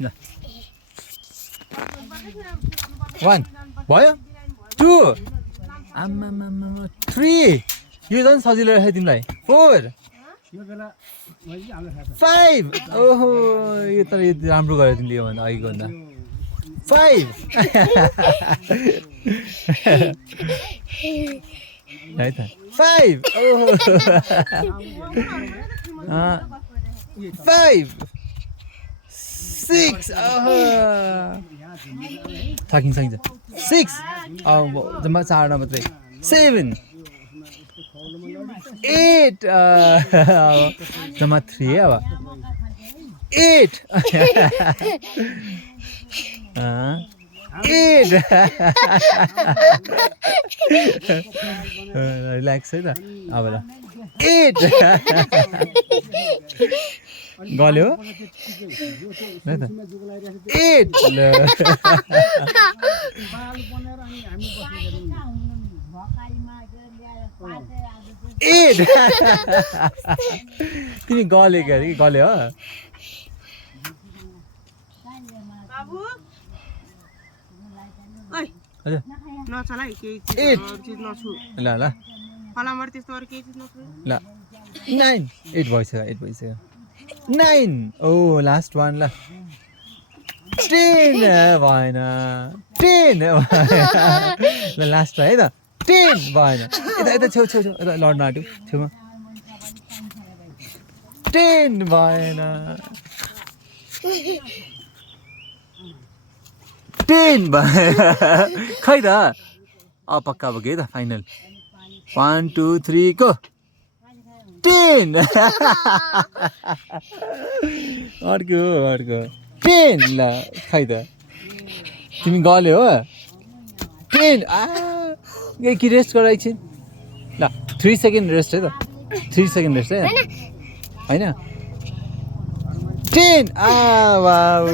ल 1 भयो 2 आम्मामामा 3 यो झन् सजिलो रहेछ तिमीलाई 4 5 ओहो यो तर यो राम्रो गर्यो तिमीले योभन्दा अघिको भन्दा 5 है त 5 ओहो 5 6 ओहो सकिन्छ 6 जम्मा 4 मात्रै 7 8 जम्मा 3 अब 8 8 रिल्याक्स है त अब ल 8 गल्यो है त 8 ल 8 तिमी गलेको अरे कि गल्यो हो हजुर नचला है केही चिज नछु ल ल फलामर त्यस्तो अरू केही चिज नछु ल 9 8 भइसक्यो 9 ओ लास्ट वान ल 10 भएन 10 ल लास्ट है त 10 भएन यता छेउ यता लड्न आँट्यो छेउमा 10 भएन 10 भएन खै त पक्का भयो त फाइनल 1 2 3 गो 10 अर्को 10 ल खै त तिमी गल्यो हो 10 कि रेस्ट गर एकछिन ल 3 सेकेन्ड रेस्ट है त 3 सेकेन्ड रेस्ट है होइन 10 वाउ